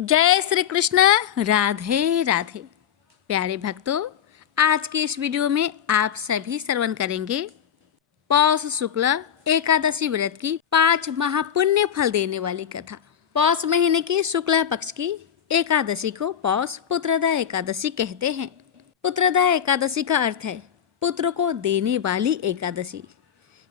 जय श्री कृष्ण। राधे राधे। प्यारे भक्तों, आज के इस वीडियो में आप सभी श्रवण करेंगे पौष शुक्ल एकादशी व्रत की 5 महापुण्य फल देने वाली कथा। पौष महीने की शुक्ल पक्ष की एकादशी को पौष पुत्रदा एकादशी कहते हैं। पुत्रदा एकादशी का अर्थ है पुत्र को देने वाली एकादशी।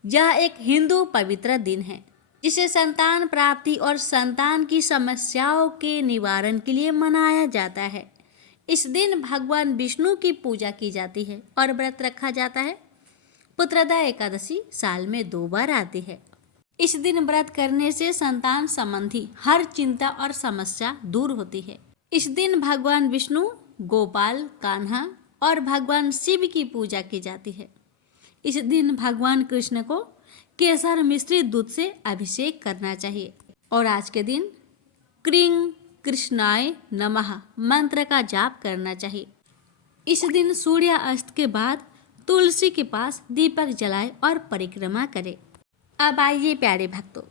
यह एक हिंदू पवित्र दिन है जिसे संतान प्राप्ति और संतान की समस्याओं के निवारण के लिए मनाया जाता है। इस दिन भगवान विष्णु की पूजा की जाती है और व्रत रखा जाता है। पुत्रदा एकादशी साल में 2 बार आती है। इस दिन व्रत करने से संतान संबंधी हर चिंता और समस्या दूर होती है। इस दिन भगवान विष्णु, गोपाल, कान्हा और भगवान शिव की पूजा की जाती है। इस दिन भगवान कृष्ण को केसर मिश्रित दूध से अभिषेक करना चाहिए और आज के दिन क्रीं कृष्णाय नमः मंत्र का जाप करना चाहिए। इस दिन सूर्यास्त के बाद तुलसी के पास दीपक जलाए और परिक्रमा करें। अब आइए प्यारे भक्तों,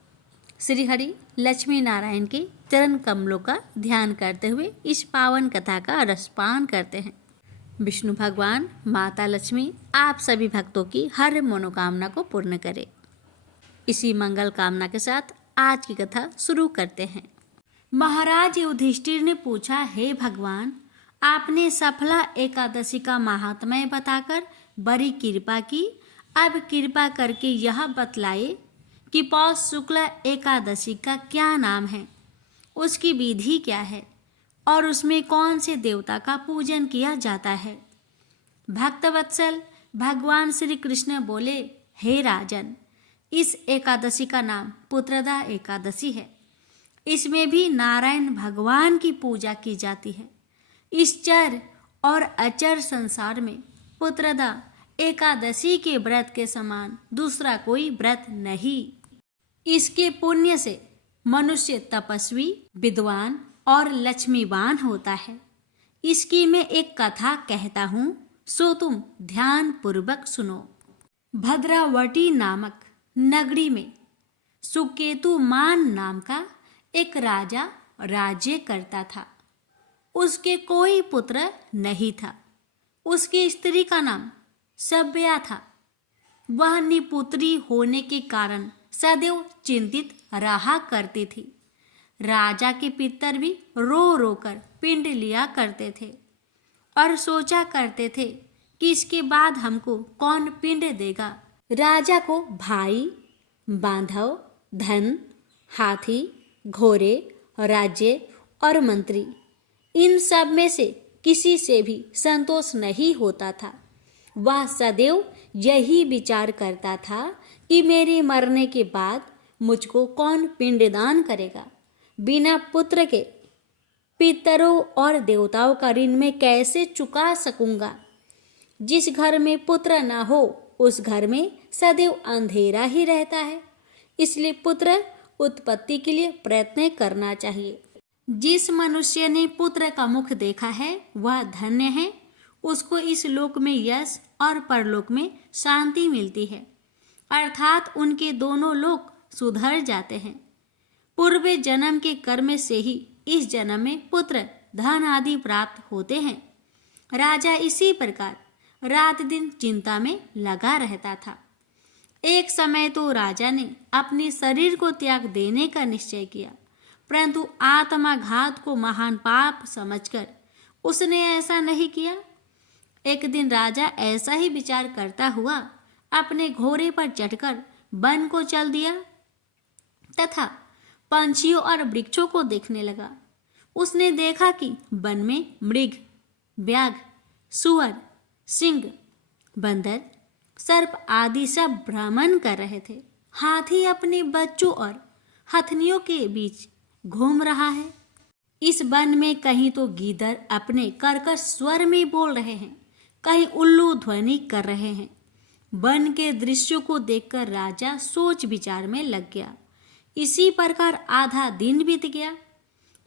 श्री हरि लक्ष्मी नारायण के चरण कमलों का ध्यान करते हुए इस पावन कथा का रसपान करते हैं। विष्णु भगवान, माता लक्ष्मी आप सभी भक्तों की हर मनोकामना को पूर्ण करे। इसी मंगल कामना के साथ आज की कथा शुरू करते हैं। महाराज युधिष्ठिर ने पूछा, हे भगवान, आपने सफला एकादशी का महात्म्य बताकर बड़ी कृपा की। अब कृपा करके यह बतलाए कि पौष शुक्ल एकादशी का क्या नाम है, उसकी विधि क्या है और उसमें कौन से देवता का पूजन किया जाता है। भक्तवत्सल भगवान श्री कृष्ण बोले, हे राजन, इस एकादशी का नाम पुत्रदा एकादशी है। इसमें भी नारायण भगवान की पूजा की जाती है। इस चर और अचर संसार में पुत्रदा एकादशी के व्रत के समान दूसरा कोई व्रत नहीं। इसके पुण्य से मनुष्य तपस्वी, विद्वान और लक्ष्मीवान होता है। इसकी मैं एक कथा कहता हूँ, सो तुम ध्यान पूर्वक सुनो। भद्रावती नामक नगरी में सुकेतुमान नाम का एक राजा राज्य करता था। उसके कोई पुत्र नहीं था। उसकी स्त्री का नाम सभ्या था। वह निपुत्री होने के कारण सदैव चिंतित रहा करती थी। राजा के पितर भी रो रो कर पिंड लिया करते थे और सोचा करते थे कि इसके बाद हमको कौन पिंड देगा। राजा को भाई, बांधव, धन, हाथी, घोड़े, राज्य और मंत्री, इन सब में से किसी से भी संतोष नहीं होता था। वह सदैव यही विचार करता था कि मेरे मरने के बाद मुझको कौन पिंडदान करेगा। बिना पुत्र के पितरों और देवताओं का ऋण मैं कैसे चुका सकूंगा। जिस घर में पुत्र न हो उस घर में सदैव अंधेरा ही रहता है। इसलिए पुत्र उत्पत्ति के लिए प्रयत्न करना चाहिए। जिस मनुष्य ने पुत्र का मुख देखा है वह धन्य है। उसको इस लोक में यश और परलोक में शांति मिलती है, अर्थात उनके दोनों लोक सुधर जाते हैं। पूर्व जन्म के कर्म से ही इस जन्म में पुत्र, धन आदि प्राप्त होते हैं। राजा इसी प्रकार रात दिन चिंता में लगा रहता था। एक समय तो राजा ने अपने शरीर को त्याग देने का निश्चय किया, परंतु आत्माघात को महान पाप समझकर उसने ऐसा नहीं किया। एक दिन राजा ऐसा ही विचार करता हुआ अपने घोड़े पर चढ़कर वन को चल दिया तथा पंछियों और वृक्षों को देखने लगा। उसने देखा कि वन में मृग, व्याघ्र, सुअर, सिंह, बंदर, सर्प आदि सब भ्रमण कर रहे थे। हाथी अपने बच्चों और हथनियों के बीच घूम रहा है। इस वन में कहीं तो गीदड़ अपने कर्कश स्वर में बोल रहे हैं, कहीं उल्लू ध्वनि कर रहे हैं। वन के दृश्यों को देखकर राजा सोच विचार में लग गया। इसी प्रकार आधा दिन बीत गया।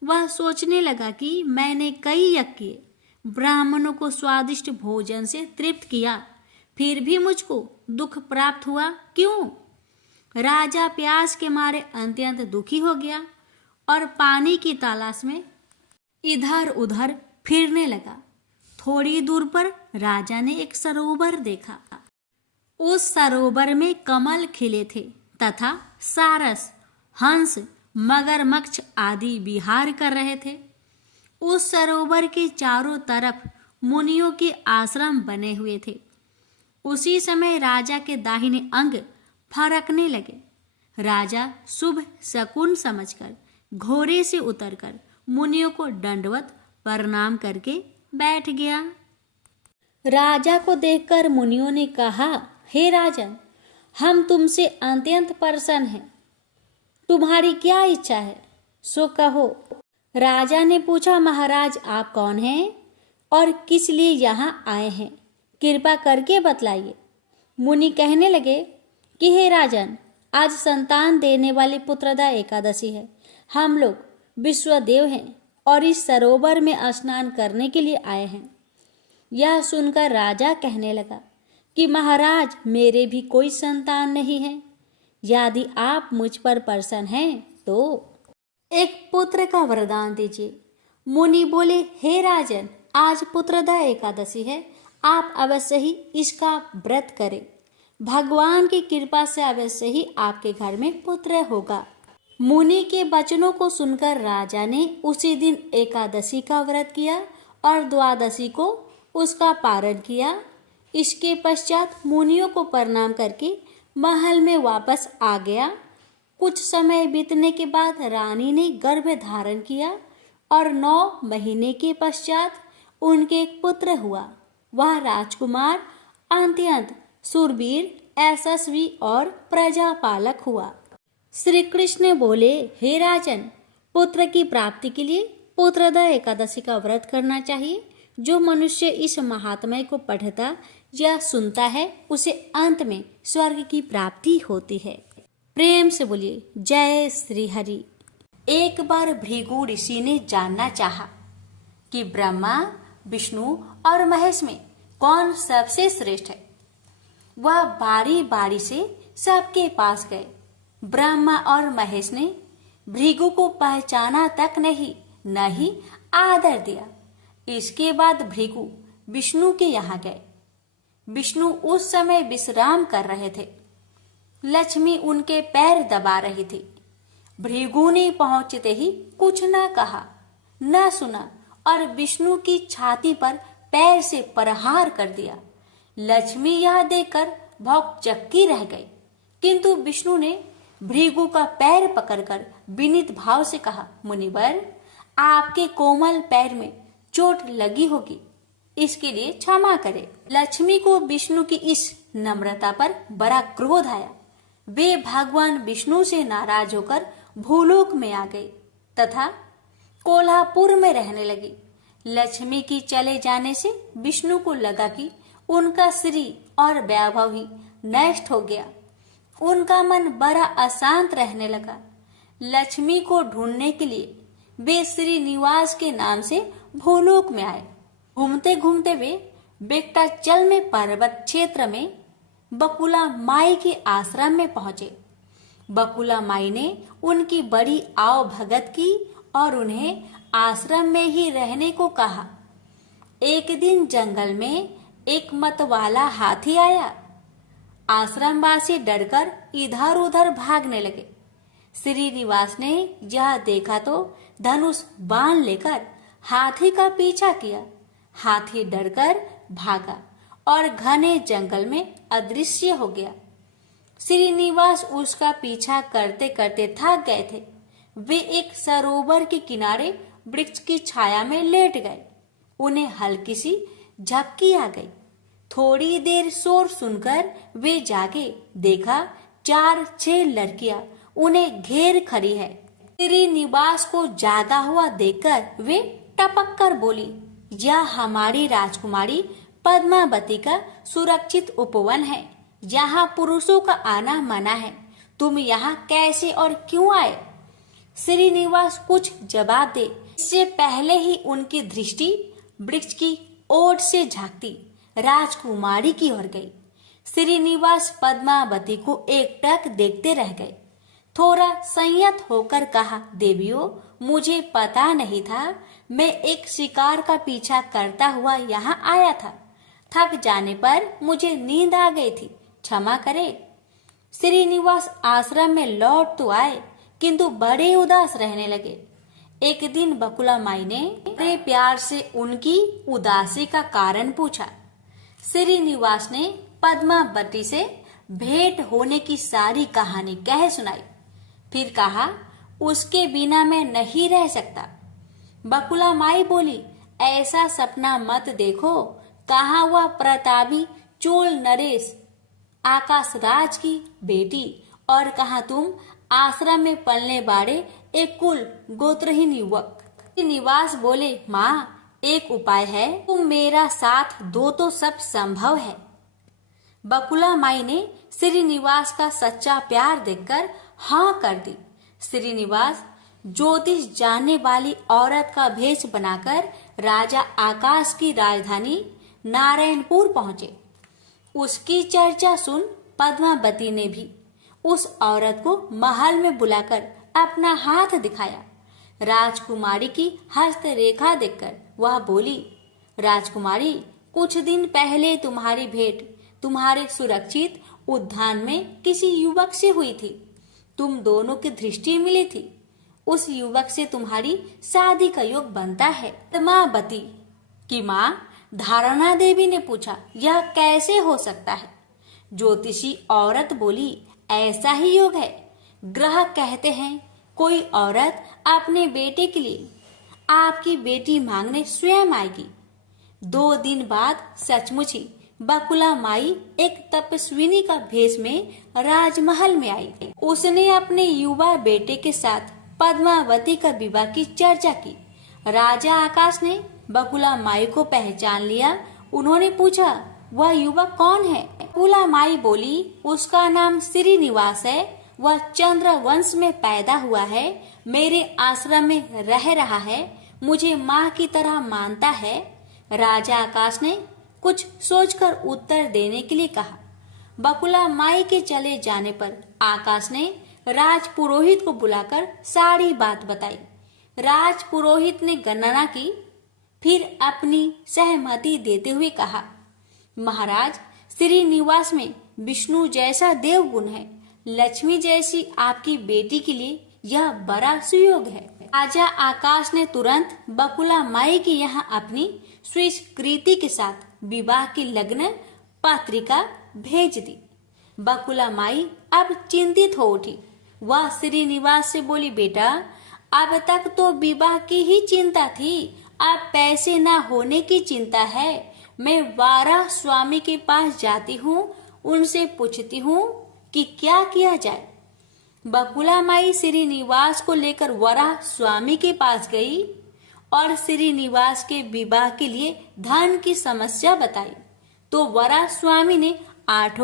वह सोचने लगा कि मैंने कई यज्ञ किए, ब्राह्मणों को स्वादिष्ट भोजन से तृप्त किया, फिर भी मुझको दुख प्राप्त हुआ क्यों। राजा प्यास के मारे अत्यंत दुखी हो गया और पानी की तलाश में इधर उधर फिरने लगा। थोड़ी दूर पर राजा ने एक सरोवर देखा। उस सरोवर में कमल खिले थे तथा सारस, हंस, मगरमच्छ आदि विहार कर रहे थे। उस सरोवर के चारों तरफ मुनियों के आश्रम बने हुए थे। उसी समय राजा के दाहिने अंग फरकने लगे। राजा शुभ शकुन समझकर घोड़े से उतरकर मुनियों को दंडवत प्रणाम करके बैठ गया। राजा को देखकर मुनियों ने कहा, हे राजन, हम तुमसे अत्यंत प्रसन्न हैं। तुम्हारी क्या इच्छा है, सो कहो। राजा ने पूछा, महाराज आप कौन हैं और किस लिए यहाँ आए हैं, कृपा करके बतलाइए। मुनि कहने लगे कि हे राजन, आज संतान देने वाली पुत्रदा एकादशी है। हम लोग विश्वदेव हैं और इस सरोवर में स्नान करने के लिए आए हैं। यह सुनकर राजा कहने लगा कि महाराज, मेरे भी कोई संतान नहीं है। यदि आप मुझ पर प्रसन्न हैं तो एक पुत्र का वरदान दीजिए। मुनि बोले, हे राजन, आज पुत्रदा एकादशी है, आप अवश्य ही इसका व्रत करें। भगवान की कृपा से अवश्य ही आपके घर में पुत्र होगा। मुनि के वचनों को सुनकर राजा ने उसी दिन एकादशी का व्रत किया और द्वादशी को उसका पारण किया। इसके पश्चात मुनियों को प्रणाम करके महल में वापस आ गया। कुछ समय बीतने के बाद रानी ने गर्भ धारण किया और 9 महीने के पश्चात उनके एक पुत्र हुआ। वह राजकुमार अत्यंत शूरवीर, यशस्वी और प्रजापालक हुआ। श्री कृष्ण बोले, हे राजन, पुत्र की प्राप्ति के लिए पुत्रदा एकादशी का व्रत करना चाहिए। जो मनुष्य इस महात्म्य को पढ़ता या सुनता है उसे अंत में स्वर्ग की प्राप्ति होती है। प्रेम से बोलिए जय श्री हरि। एक बार भृगु ऋषि ने जानना चाहा कि ब्रह्मा, विष्णु और महेश में कौन सबसे श्रेष्ठ है। वह बारी बारी से सबके पास गए। ब्रह्मा और महेश ने भृगु को पहचाना तक नहीं, न ही आदर दिया। इसके बाद भृगु विष्णु के यहाँ गए। विष्णु उस समय विश्राम कर रहे थे। लक्ष्मी उनके पैर दबा रही थी। भृगु ने पहुंचते ही कुछ न कहा न सुना और विष्णु की छाती पर पैर से प्रहार कर दिया। लक्ष्मी यह देखकर भौंकचक्की रह गई, किंतु विष्णु ने भृगु का पैर पकड़कर विनीत भाव से कहा, मुनिवर, आपके कोमल पैर में चोट लगी होगी, इसके लिए क्षमा करें। लक्ष्मी को विष्णु की इस नम्रता पर बड़ा क्रोध आया। वे भगवान विष्णु से नाराज होकर भूलोक में आ गई तथा कोल्हापुर में रहने लगी। लक्ष्मी की चले जाने से विष्णु को लगा कि उनका श्री और वैभव ही नष्ट हो गया। उनका मन बड़ा अशांत रहने लगा। लक्ष्मी को ढूंढने के लिए वे श्रीनिवास के नाम से भूलोक में आए। घूमते घूमते वे बेक्टाचल में पर्वत क्षेत्र में बकुला माई के आश्रम में पहुंचे। बकुला माई ने उनकी बड़ी आव भगत की और उन्हें आश्रम में ही रहने को कहा। एक दिन जंगल में एक मतवाला हाथी आया। आश्रमवासी डरकर इधर उधर भागने लगे। श्रीनिवास ने यह देखा तो धनुष बाण लेकर हाथी का पीछा किया। हाथी डरकर भागा और घने जंगल में अदृश्य हो गया। श्रीनिवास उसका पीछा करते करते थक गए थे। वे एक सरोवर के किनारे वृक्ष की छाया में लेट गए। उन्हें हल्की सी झपकी आ गई। थोड़ी देर शोर सुनकर वे जागे। देखा 4-6 लड़कियां उन्हें घेर खड़ी है। श्रीनिवास को जागा हुआ देखकर वे टपक कर बोली, यह हमारी राजकुमारी पद्मावती का सुरक्षित उपवन है। यहाँ पुरुषों का आना मना है। तुम यहाँ कैसे और क्यों आए? श्रीनिवास कुछ जवाब दे इससे पहले ही उनकी दृष्टि वृक्ष की ओट से झांकती राजकुमारी की ओर गई। श्रीनिवास पद्मावती को एकटक देखते रह गए। थोड़ा संयत होकर कहा, देवियों, मुझे पता नहीं था। मैं एक शिकार का पीछा करता हुआ यहाँ आया था। थक जाने पर मुझे नींद आ गई थी, क्षमा करे। श्रीनिवास आश्रम में लौट तो आए, किंतु बड़े उदास रहने लगे। एक दिन बकुला माई ने बड़े प्यार से उनकी उदासी का कारण पूछा। श्रीनिवास ने पद्मावती से भेंट होने की सारी कहानी कह सुनाई। फिर कहा, उसके बिना मैं नहीं रह सकता। बकुला माई बोली, ऐसा सपना मत देखो। कहाँ वह प्रतापी चोल नरेश आकाश राज की बेटी, और कहाँ तुम आश्रम में पलने बाड़े एक कुल गोत्रहीन युवक। श्रीनिवास बोले, माँ, एक उपाय है, तुम मेरा साथ दो तो सब संभव है। बकुला माई ने श्रीनिवास का सच्चा प्यार देखकर हाँ कर दी। श्रीनिवास ज्योतिष जानने वाली औरत का भेष बनाकर राजा आकाश की राजधानी नारायणपुर पहुंचे। उसकी चर्चा सुन पद्मावती ने भी उस औरत को महल में बुलाकर अपना हाथ दिखाया। राजकुमारी की हस्तरेखा देखकर वह बोली, राजकुमारी, कुछ दिन पहले तुम्हारी भेंट तुम्हारे सुरक्षित उद्यान में किसी युवक से हुई थी। तुम दोनों की दृष्टि मिली थी। उस युवक से तुम्हारी शादी का योग बनता है। पद्मावती की माँ धारणा देवी ने पूछा, यह कैसे हो सकता है? ज्योतिषी औरत बोली, ऐसा ही योग है। ग्रह कहते हैं कोई औरत अपने बेटे के लिए आपकी बेटी मांगने स्वयं आएगी। 2 दिन बाद सचमुच ही बकुला माई एक तपस्विनी का भेष में राजमहल में आई। उसने अपने युवा बेटे के साथ पद्मावती का विवाह की चर्चा की। राजा आकाश ने बकुला माई को पहचान लिया। उन्होंने पूछा, वह युवक कौन है? बकुला माई बोली, उसका नाम श्रीनिवास है। वह चंद्र वंश में पैदा हुआ है। मेरे आश्रम में रह रहा है। मुझे माँ की तरह मानता है। राजा आकाश ने कुछ सोचकर उत्तर देने के लिए कहा। बकुला माई के चले जाने पर आकाश ने राज पुरोहित को बुलाकर सारी बात बताई। राज पुरोहित ने गणना की, फिर अपनी सहमति देते हुए कहा, महाराज, श्रीनिवास में विष्णु जैसा देवगुण है। लक्ष्मी जैसी आपकी बेटी के लिए यह बड़ा सुयोग है। राजा आकाश ने तुरंत बकुला माई की यहाँ अपनी स्वीकृति के साथ विवाह की लग्न पत्रिका भेज दी। बकुला माई अब चिंतित हो उठी। वह श्रीनिवास से बोली, बेटा, अब तक तो विवाह की ही चिंता थी, अब पैसे न होने की चिंता है। मैं वारा स्वामी के पास जाती हूँ, उनसे पूछती हूँ कि क्या किया जाए। बकुला माई श्रीनिवास को लेकर वराह स्वामी के पास गई और श्रीनिवास के विवाह के लिए धन की समस्या बताई। तो वराह स्वामी ने 8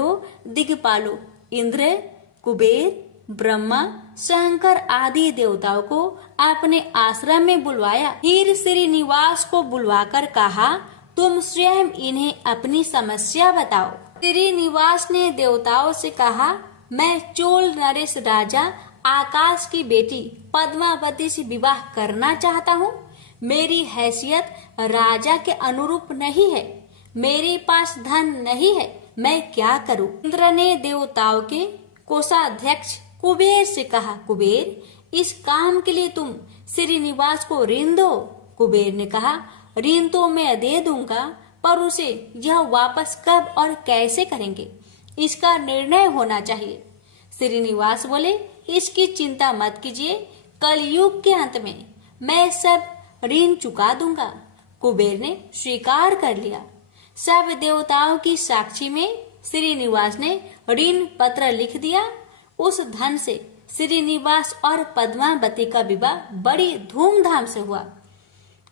दिग्पालों इंद्र, कुबेर, ब्रह्मा, शंकर आदि देवताओं को अपने आश्रम में बुलवाया। फिर श्रीनिवास को बुलवाकर कहा, तुम स्वयं इन्हें अपनी समस्या बताओ। श्रीनिवास ने देवताओं से कहा, मैं चोल नरेश राजा आकाश की बेटी पद्मावती से विवाह करना चाहता हूँ। मेरी हैसियत राजा के अनुरूप नहीं है। मेरे पास धन नहीं है। मैं क्या करूँ? इंद्र ने देवताओं के कोषाध्यक्ष कुबेर से कहा, कुबेर, इस काम के लिए तुम श्रीनिवास को ऋण दो। कुबेर ने कहा, ऋण तो मैं दे दूंगा, पर उसे यह वापस कब और कैसे करेंगे, इसका निर्णय होना चाहिए। श्रीनिवास बोले, इसकी चिंता मत कीजिए, कलयुग के अंत में मैं सब ऋण चुका दूंगा। कुबेर ने स्वीकार कर लिया। सब देवताओं की साक्षी में श्रीनिवास ने ऋण पत्र लिख दिया। उस धन से श्रीनिवास और पद्मावती का विवाह बड़ी धूमधाम से हुआ।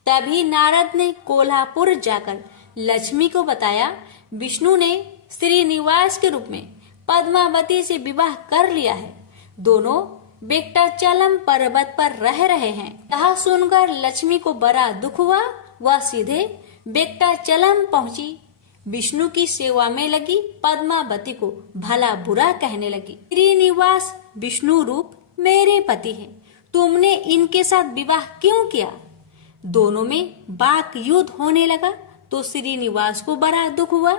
तभी नारद ने कोल्हापुर जाकर लक्ष्मी को बताया, विष्णु ने श्रीनिवास के रूप में पद्मावती से विवाह कर लिया है। दोनों वेंकटाचलम पर्वत पर रह रहे हैं। यह सुनकर लक्ष्मी को बड़ा दुख हुआ। वह सीधे वेंकटाचलम पहुंची। विष्णु की सेवा में लगी पद्मावती को भला बुरा कहने लगी। श्रीनिवास विष्णु रूप मेरे पति हैं, तुमने इनके साथ विवाह क्यों किया? दोनों में वाक युद्ध होने लगा तो श्रीनिवास को बड़ा दुख हुआ।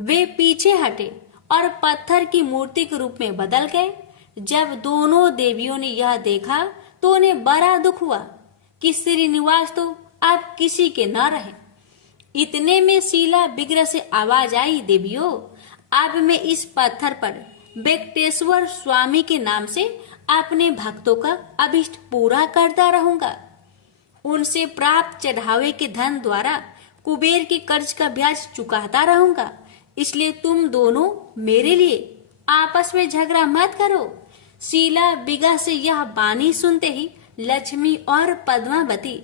वे पीछे हटे और पत्थर की मूर्ति के रूप में बदल गए। जब दोनों देवियों ने यह देखा तो उन्हें बड़ा दुख हुआ कि श्रीनिवास तो अब किसी के न रहे। इतने में शीला विग्रह से आवाज आई, देवियों, अब मैं इस पत्थर पर वेंकटेश्वर स्वामी के नाम से अपने भक्तों का अभिष्ट पूरा करता रहूंगा। उनसे प्राप्त चढ़ावे के धन द्वारा कुबेर के कर्ज का ब्याज चुकाता रहूंगा। इसलिए तुम दोनों मेरे लिए आपस में झगड़ा मत करो। शीला विग्रह से यह वाणी सुनते ही लक्ष्मी और पद्मावती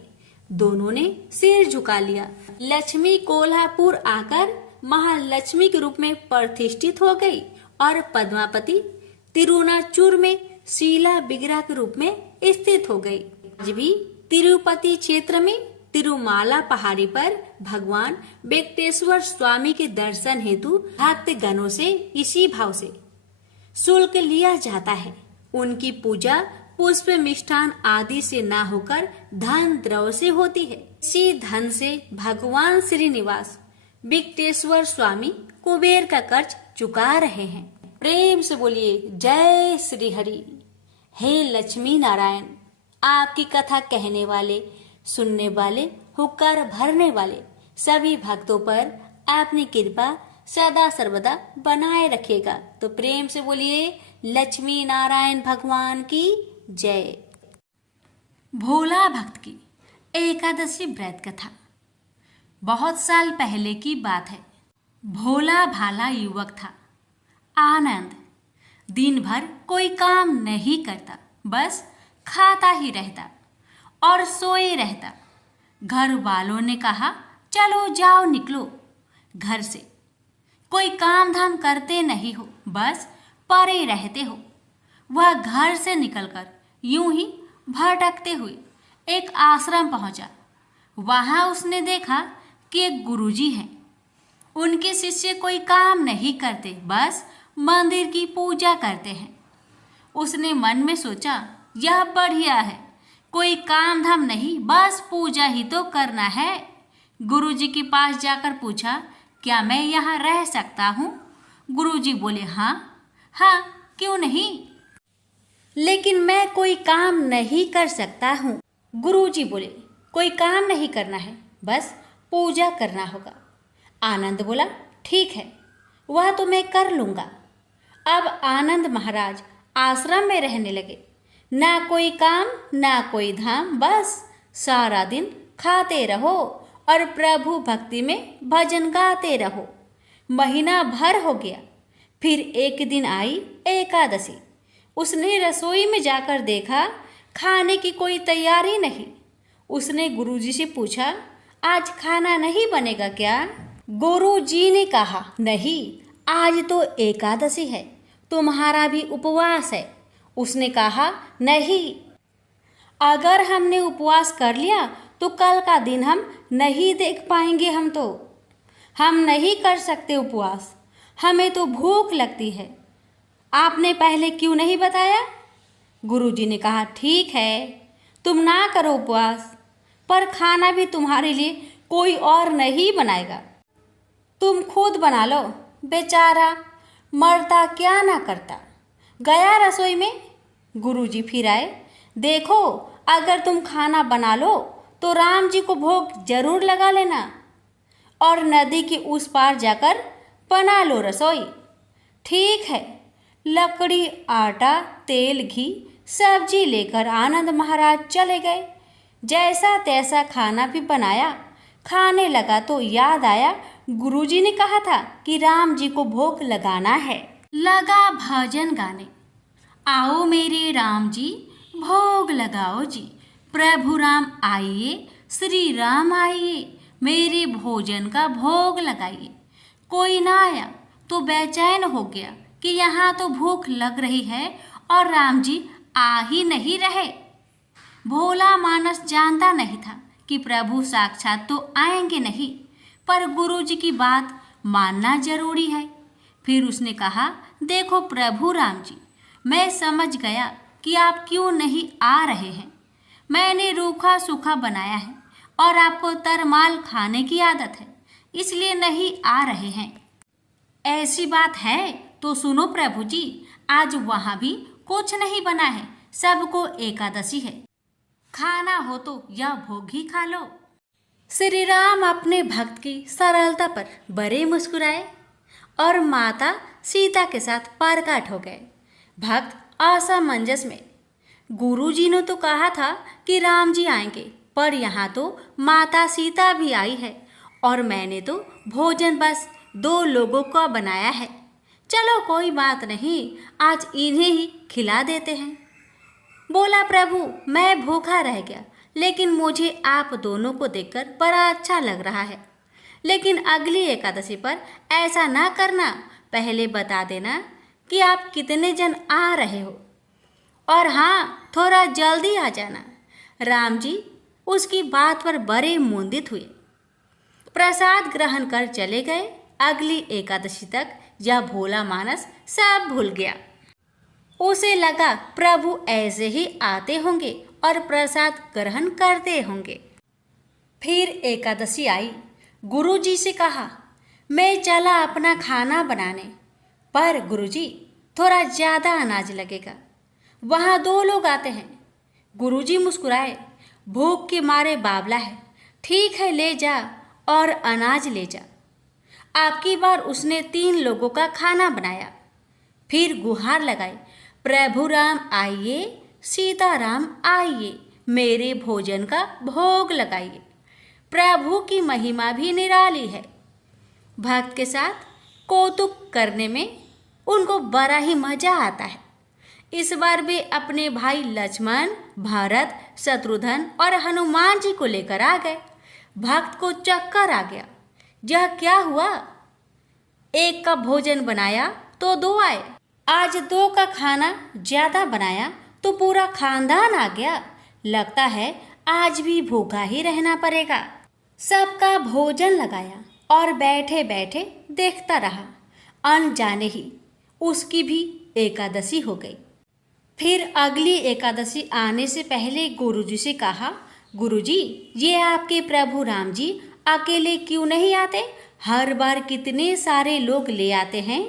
दोनों ने सिर झुका लिया। लक्ष्मी कोल्हापुर आकर महालक्ष्मी के रूप में प्रतिष्ठित हो गई और पद्मावती तिरुनाचूर में शीला विग्रह के रूप में स्थित हो गई। आज भी तिरुपति क्षेत्र में तिरुमाला पहाड़ी पर भगवान वेंकटेश्वर स्वामी के दर्शन हेतु भक्त गणों से इसी भाव से शुल्क लिया जाता है। उनकी पूजा पुष्प मिष्ठान आदि से ना होकर धन द्रव्य से होती है। इसी धन से भगवान श्रीनिवास वेंकटेश्वर स्वामी कुबेर का कर्ज चुका रहे हैं। प्रेम से बोलिए जय श्री हरि। हे लक्ष्मी नारायण, आपकी कथा कहने वाले, सुनने वाले, हुक्कार भरने वाले सभी भक्तों पर अपनी कृपा सदा सर्वदा बनाए रखेगा। तो प्रेम से बोलिए लक्ष्मी नारायण भगवान की जय। भोला भक्त की एकादशी व्रत कथा। बहुत साल पहले की बात है। भोला भाला युवक था, आनंद। दिन भर कोई काम नहीं करता, बस खाता ही रहता और सोए रहता। घर वालों ने कहा, चलो जाओ निकलो घर से, कोई काम धाम करते नहीं हो, बस पड़े रहते हो। वह घर से निकलकर यूं ही भटकते हुए एक आश्रम पहुंचा। वहां उसने देखा कि एक गुरुजी हैं। उनके शिष्य कोई काम नहीं करते, बस मंदिर की पूजा करते हैं। उसने मन में सोचा, यह बढ़िया है, कोई काम धाम नहीं, बस पूजा ही तो करना है। गुरुजी के पास जाकर पूछा, क्या मैं यहाँ रह सकता हूँ? गुरुजी बोले, हाँ हाँ, क्यों नहीं, लेकिन मैं कोई काम नहीं कर सकता हूँ। गुरुजी बोले, कोई काम नहीं करना है, बस पूजा करना होगा। आनंद बोला, ठीक है, वह तो मैं कर लूँगा। अब आनंद महाराज आश्रम में रहने लगे। ना कोई काम ना कोई धाम, बस सारा दिन खाते रहो और प्रभु भक्ति में भजन गाते रहो। महीना भर हो गया। फिर एक दिन आई एकादशी। उसने रसोई में जाकर देखा, खाने की कोई तैयारी नहीं। उसने गुरुजी से पूछा, आज खाना नहीं बनेगा क्या? गुरुजी ने कहा, नहीं, आज तो एकादशी है, तुम्हारा भी उपवास है। उसने कहा, नहीं, अगर हमने उपवास कर लिया तो कल का दिन हम नहीं देख पाएंगे। हम नहीं कर सकते उपवास, हमें तो भूख लगती है। आपने पहले क्यों नहीं बताया? गुरुजी ने कहा, ठीक है, तुम ना करो उपवास, पर खाना भी तुम्हारे लिए कोई और नहीं बनाएगा, तुम खुद बना लो। बेचारा मरता क्या ना करता। गया रसोई में। गुरुजी फिर आए, देखो, अगर तुम खाना बना लो तो राम जी को भोग जरूर लगा लेना और नदी के उस पार जाकर बना लो रसोई। ठीक है। लकड़ी, आटा, तेल, घी, सब्जी लेकर आनंद महाराज चले गए। जैसा तैसा खाना भी बनाया। खाने लगा तो याद आया, गुरुजी ने कहा था कि राम जी को भोग लगाना है। लगा भजन गाने, आओ मेरे राम जी भोग लगाओ जी, प्रभु राम आइए, श्री राम आइए, मेरे भोजन का भोग लगाइए। कोई ना आया तो बेचैन हो गया कि यहाँ तो भूख लग रही है और राम जी आ ही नहीं रहे। भोला मानस जानता नहीं था कि प्रभु साक्षात तो आएंगे नहीं, पर गुरुजी की बात मानना जरूरी है। फिर उसने कहा, देखो प्रभु राम जी, मैं समझ गया कि आप क्यों नहीं आ रहे हैं। मैंने रूखा सूखा बनाया है और आपको तरमाल खाने की आदत है, इसलिए नहीं आ रहे हैं। ऐसी बात है तो सुनो प्रभु जी, आज वहाँ भी कुछ नहीं बना है, सबको एकादशी है। खाना हो तो यह भोग ही खा लो। श्री राम अपने भक्त की सरलता पर बड़े मुस्कुराए और माता सीता के साथ प्रकट हो गए। भक्त असमंजस में, गुरुजी ने तो कहा था कि राम जी आएंगे, पर यहाँ तो माता सीता भी आई है और मैंने तो भोजन बस 2 लोगों का बनाया है। चलो कोई बात नहीं, आज इन्हें ही खिला देते हैं। बोला प्रभु, मैं भूखा रह गया, लेकिन मुझे आप दोनों को देखकर बड़ा अच्छा लग रहा है। लेकिन अगली एकादशी पर ऐसा ना करना, पहले बता देना कि आप कितने जन आ रहे हो, और हाँ, थोड़ा जल्दी आ जाना। राम जी उसकी बात पर बड़े मुंदित हुए, प्रसाद ग्रहण कर चले गए। अगली एकादशी तक यह भोला मानस सब भूल गया। उसे लगा प्रभु ऐसे ही आते होंगे और प्रसाद ग्रहण करते होंगे। फिर एकादशी आई। गुरुजी से कहा, मैं चला अपना खाना बनाने, पर गुरुजी थोड़ा ज़्यादा अनाज लगेगा, वहाँ 2 लोग आते हैं। गुरुजी मुस्कुराए, भूख के मारे बावला है, ठीक है ले जा और अनाज ले जा। आपकी बार उसने 3 लोगों का खाना बनाया। फिर गुहार लगाई, प्रभु राम आइए, सीताराम आइए, मेरे भोजन का भोग लगाइए। प्रभु की महिमा भी निराली है। भक्त के साथ कौतुक करने में उनको बड़ा ही मजा आता है। इस बार वे अपने भाई लक्ष्मण, भरत, शत्रुघ्न और हनुमान जी को लेकर आ गए। भक्त को चक्कर आ गया। यह क्या हुआ? 1 का भोजन बनाया तो 2 आए, आज 2 का खाना ज्यादा बनाया तो पूरा खानदान आ गया। लगता है आज भी भूखा ही रहना पड़ेगा। सबका भोजन लगाया और बैठे बैठे देखता रहा। अनजाने ही उसकी भी एकादशी हो गई। फिर अगली एकादशी आने से पहले गुरुजी से कहा, गुरुजी ये आपके प्रभु राम जी अकेले क्यों नहीं आते? हर बार कितने सारे लोग ले आते हैं,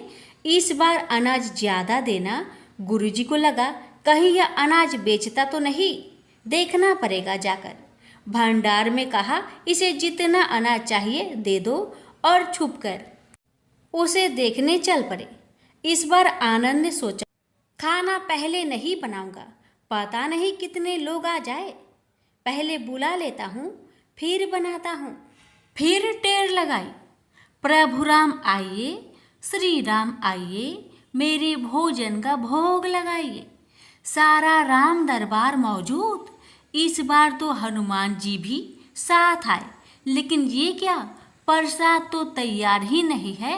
इस बार अनाज ज़्यादा देना। गुरुजी को लगा कहीं यह अनाज बेचता तो नहीं, देखना पड़ेगा जाकर। भंडार में कहा, इसे जितना अनाज चाहिए दे दो, और छुप कर उसे देखने चल पड़े। इस बार आनंद ने सोचा, खाना पहले नहीं बनाऊंगा, पता नहीं कितने लोग आ जाए, पहले बुला लेता हूँ फिर बनाता हूँ। फिर टेर लगाई, प्रभु राम आइए, श्री राम आइए, मेरे भोजन का भोग लगाइए। सारा राम दरबार मौजूद। इस बार तो हनुमान जी भी साथ आए, लेकिन ये क्या, प्रसाद तो तैयार ही नहीं है।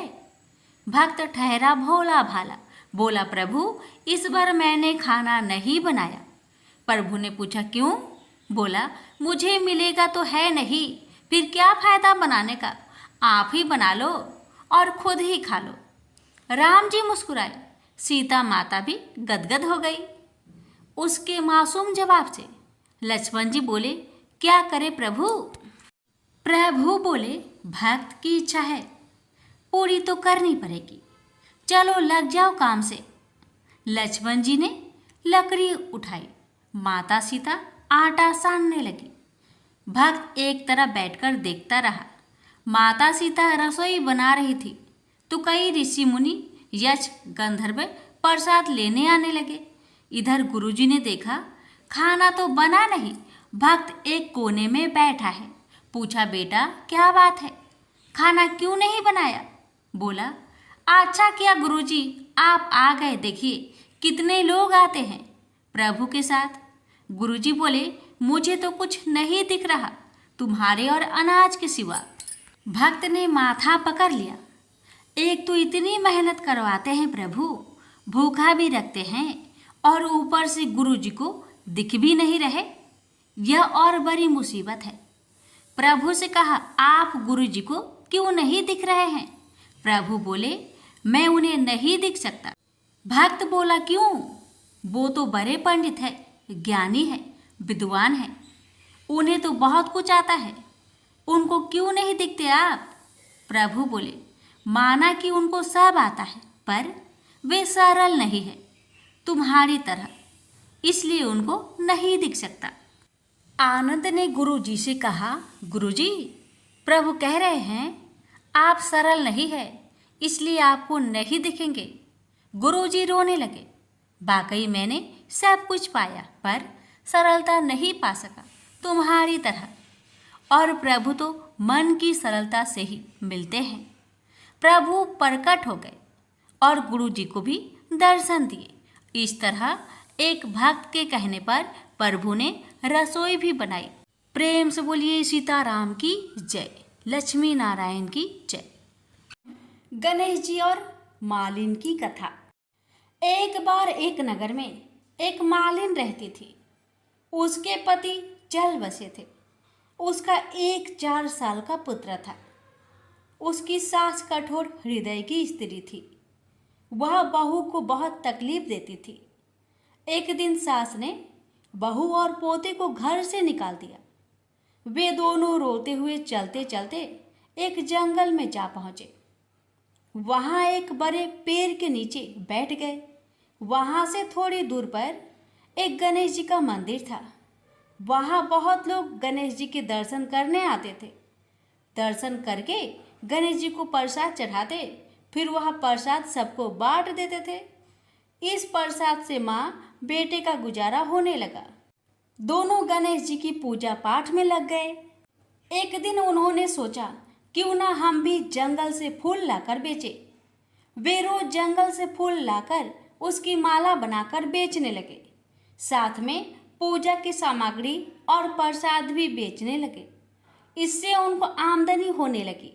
भक्त ठहरा भोला भाला, बोला प्रभु इस बार मैंने खाना नहीं बनाया। प्रभु ने पूछा क्यों? बोला मुझे मिलेगा तो है नहीं, फिर क्या फायदा बनाने का, आप ही बना लो और खुद ही खा लो। राम जी मुस्कुराए, सीता माता भी गदगद हो गई उसके मासूम जवाब से। लक्ष्मण जी बोले क्या करे प्रभु? प्रभु बोले भक्त की इच्छा है, पूरी तो करनी पड़ेगी, चलो लग जाओ काम से। लक्ष्मण जी ने लकड़ी उठाई, माता सीता आटा सानने लगी। भक्त एक तरफ बैठकर देखता रहा। माता सीता रसोई बना रही थी तो कई ऋषि मुनि, यक्ष, गंधर्व प्रसाद लेने आने लगे। इधर गुरुजी ने देखा खाना तो बना नहीं, भक्त एक कोने में बैठा है। पूछा बेटा क्या बात है, खाना क्यों नहीं बनाया? बोला अच्छा किया गुरुजी आप आ गए, देखिए कितने लोग आते हैं प्रभु के साथ। गुरुजी बोले मुझे तो कुछ नहीं दिख रहा तुम्हारे और अनाज के सिवा। भक्त ने माथा पकड़ लिया, एक तो इतनी मेहनत करवाते हैं प्रभु, भूखा भी रखते हैं और ऊपर से गुरुजी को दिख भी नहीं रहे, यह और बड़ी मुसीबत है। प्रभु से कहा आप गुरुजी को क्यों नहीं दिख रहे हैं? प्रभु बोले मैं उन्हें नहीं दिख सकता। भक्त बोला क्यों? वो तो बड़े पंडित है, ज्ञानी है, विद्वान है, उन्हें तो बहुत कुछ आता है, उनको क्यों नहीं दिखते आप? प्रभु बोले, माना कि उनको सब आता है, पर वे सरल नहीं है तुम्हारी तरह, इसलिए उनको नहीं दिख सकता। आनंद ने गुरुजी से कहा, गुरुजी, प्रभु कह रहे हैं आप सरल नहीं है, इसलिए आपको नहीं दिखेंगे। गुरुजी रोने लगे। वाकई मैंने सब कुछ पाया, पर सरलता नहीं पा सका तुम्हारी तरह। और प्रभु तो मन की सरलता से ही मिलते हैं। प्रभु प्रकट हो गए और गुरुजी को भी दर्शन दिए। इस तरह एक भक्त के कहने पर प्रभु ने रसोई भी बनाई। प्रेम से बोलिए सीताराम की जय, लक्ष्मी नारायण की जय। गणेश जी और मालिन की कथा। एक बार एक नगर में एक मालिन रहती थी। उसके पति चल बसे थे। उसका एक 4 साल का पुत्र था। उसकी सास कठोर हृदय की स्त्री थी। वह बहू को बहुत तकलीफ देती थी। एक दिन सास ने बहू और पोते को घर से निकाल दिया। वे दोनों रोते हुए चलते चलते एक जंगल में जा पहुंचे। वहां एक बड़े पेड़ के नीचे बैठ गए। वहां से थोड़ी दूर पर एक गणेश जी का मंदिर था। वहां बहुत लोग गणेश जी के दर्शन करने आते थे। दर्शन करके गणेश जी को प्रसाद चढ़ाते, फिर वह प्रसाद सबको बांट देते थे। इस प्रसाद से माँ बेटे का गुजारा होने लगा। दोनों गणेश जी की पूजा पाठ में लग गए। एक दिन उन्होंने सोचा, क्यों ना हम भी जंगल से फूल लाकर बेचे। वे रोज जंगल से फूल लाकर उसकी माला बनाकर बेचने लगे। साथ में पूजा की सामग्री और प्रसाद भी बेचने लगे। इससे उनको आमदनी होने लगी।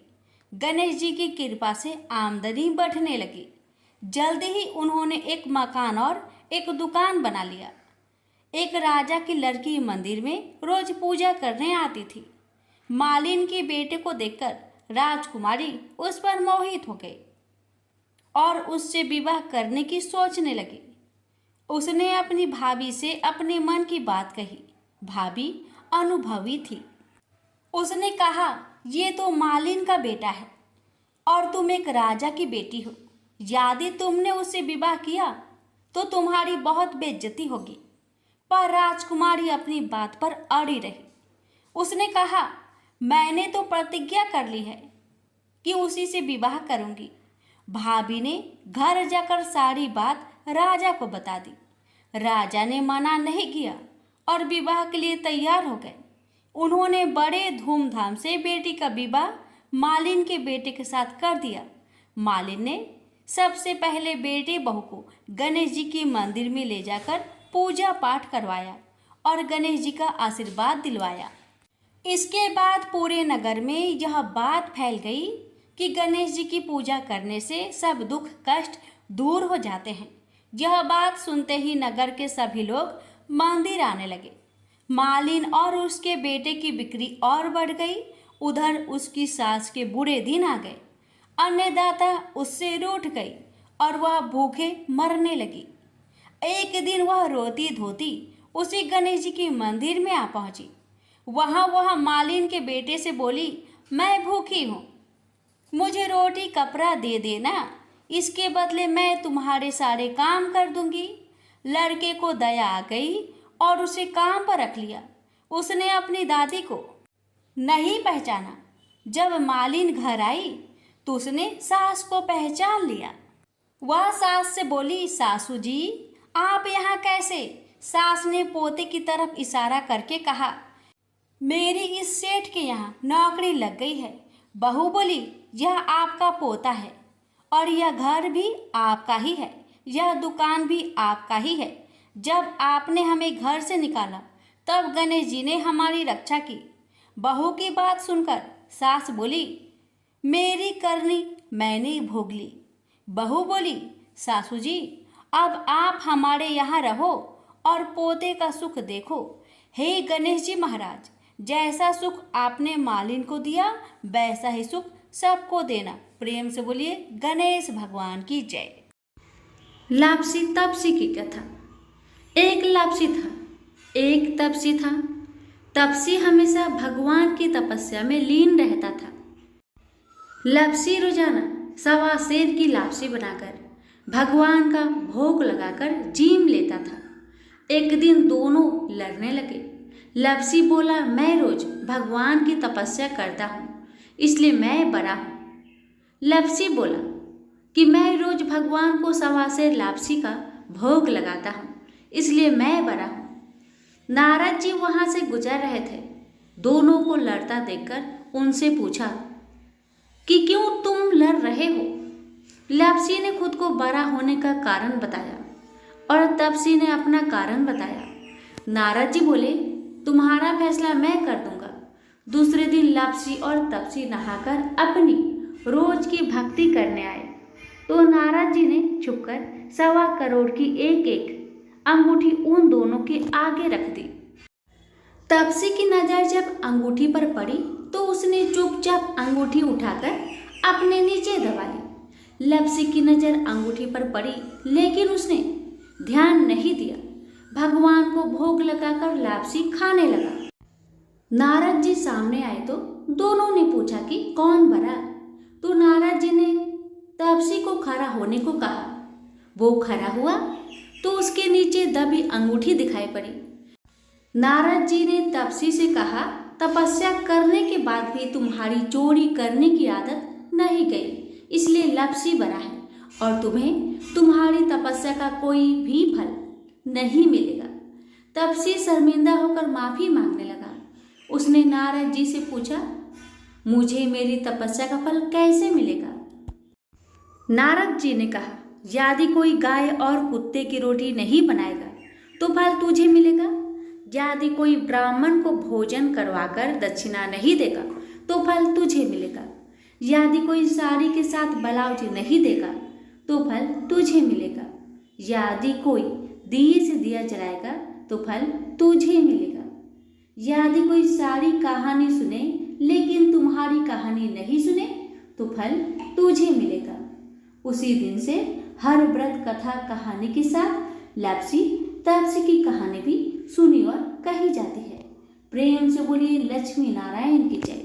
गणेश जी की कृपा से आमदनी बढ़ने लगी। जल्दी ही उन्होंने एक मकान और एक दुकान बना लिया। एक राजा की लड़की मंदिर में रोज पूजा करने आती थी। मालिन के बेटे को देखकर राजकुमारी उस पर मोहित हो गई और उससे विवाह करने की सोचने लगी। उसने अपनी भाभी से अपने मन की बात कही। भाभी अनुभवी थी। उसने कहा, ये तो मालिन का बेटा है और तुम एक राजा की बेटी हो। यदि तुमने उससे विवाह किया तो तुम्हारी बहुत बेइज्जती होगी। पर राजकुमारी अपनी बात पर अड़ी रही। उसने कहा, मैंने तो प्रतिज्ञा कर ली है कि उसी से विवाह करूंगी। भाभी ने घर जाकर सारी बात राजा को बता दी। राजा ने मना नहीं किया और विवाह के लिए तैयार हो गए। उन्होंने बड़े धूमधाम से बेटी का विवाह मालिन के बेटे के साथ कर दिया। मालिन ने सबसे पहले बेटे बहू को गणेश जी की मंदिर में ले जाकर पूजा पाठ करवाया और गणेश जी का आशीर्वाद दिलवाया। इसके बाद पूरे नगर में यह बात फैल गई कि गणेश जी की पूजा करने से सब दुख कष्ट दूर हो जाते हैं। यह बात सुनते ही नगर के सभी लोग मंदिर आने लगे। मालिन और उसके बेटे की बिक्री और बढ़ गई। उधर उसकी सास के बुरे दिन आ गए। अन्नदाता उससे रूठ गई और वह भूखे मरने लगी। एक दिन वह रोती धोती उसी गणेश जी की मंदिर में आ पहुंची। वह मालिन के बेटे से बोली, मैं भूखी हूँ, मुझे रोटी कपड़ा दे देना, इसके बदले मैं तुम्हारे सारे काम कर दूंगी। लड़के को दया आ गई और उसे काम पर रख लिया। उसने अपनी दादी को नहीं पहचाना। जब मालिन घर आई तो उसने सास को पहचान लिया। वह सास से बोली, सासू जी आप यहाँ कैसे? सास ने पोते की तरफ इशारा करके कहा, मेरी इस सेठ के यहाँ नौकरी लग गई है। बहू बोली, यह आपका पोता है और यह घर भी आपका ही है, यह दुकान भी आपका ही है। जब आपने हमें घर से निकाला तब गणेश जी ने हमारी रक्षा की। बहू की बात सुनकर सास बोली, मेरी करनी मैंने भोग ली। बहू बोली, सासू जी अब आप हमारे यहाँ रहो और पोते का सुख देखो। हे गणेश जी महाराज, जैसा सुख आपने मालिन को दिया वैसा ही सुख सबको देना। प्रेम से बोलिए गणेश भगवान की जय। लापसी तापसी की कथा। एक लापसी था, एक तपसी था। तपसी हमेशा भगवान की तपस्या में लीन रहता था। लापसी रोजाना सवा सेर की लापसी बनाकर भगवान का भोग लगाकर जीम लेता था। एक दिन दोनों लड़ने लगे। लापसी बोला, मैं रोज भगवान की तपस्या करता हूँ, इसलिए मैं बड़ा हूँ। लापसी बोला कि मैं रोज भगवान को सवा सेर लापसी का भोग लगाता हूँ, इसलिए मैं बड़ा हूँ। नारद जी वहां से गुजर रहे थे। दोनों को लड़ता देखकर उनसे पूछा कि क्यों तुम लड़ रहे हो। लापसी ने खुद को बड़ा होने का कारण बताया और तपसी ने अपना कारण बताया। नारद जी बोले, तुम्हारा फैसला मैं कर दूंगा। दूसरे दिन लापसी और तपसी नहाकर अपनी रोज की भक्ति करने आए तो नारद जी ने छुपकर 1.25 करोड़ की एक एक अंगूठी उन दोनों के आगे रख दी। तपसी की नजर जब अंगूठी पर पड़ी तो उसने चुपचाप अंगूठी उठाकर अपने नीचे दबा ली। लापसी की नजर अंगूठी पर पड़ी लेकिन उसने ध्यान नहीं दिया। भगवान को भोग लगाकर लापसी खाने लगा। नारद जी सामने आए तो दोनों ने पूछा कि कौन बड़ा। तो नारद जी ने तपसी को खड़ा होने को कहा। वो खड़ा हुआ तो उसके नीचे दबी अंगूठी दिखाई पड़ी। नारद जी ने तपसी से कहा, तपस्या करने के बाद भी तुम्हारी चोरी करने की आदत नहीं गई, इसलिए लापसी बड़ा है और तुम्हें तुम्हारी तपस्या का कोई भी फल नहीं मिलेगा। तपसी शर्मिंदा होकर माफी मांगने लगा। उसने नारद जी से पूछा, मुझे मेरी तपस्या का फल कैसे मिलेगा। नारद जी ने कहा, यदि कोई गाय और कुत्ते की रोटी नहीं बनाएगा तो फल तुझे मिलेगा। यदि कोई ब्राह्मण को भोजन करवाकर दक्षिणा नहीं देगा तो फल तुझे मिलेगा। यदि कोई साड़ी के साथ ब्लाउज नहीं देगा तो फल तुझे मिलेगा। यदि कोई दिए से दिया जलाएगा तो फल तुझे मिलेगा। यदि कोई सारी कहानी सुने लेकिन तुम्हारी कहानी नहीं सुने तो फल तुझे मिलेगा। उसी दिन से हर व्रत कथा कहानी के साथ लापसी तपसी की कहानी भी सुनी और कही जाती है। प्रेम से बोलिए लक्ष्मी नारायण की जय।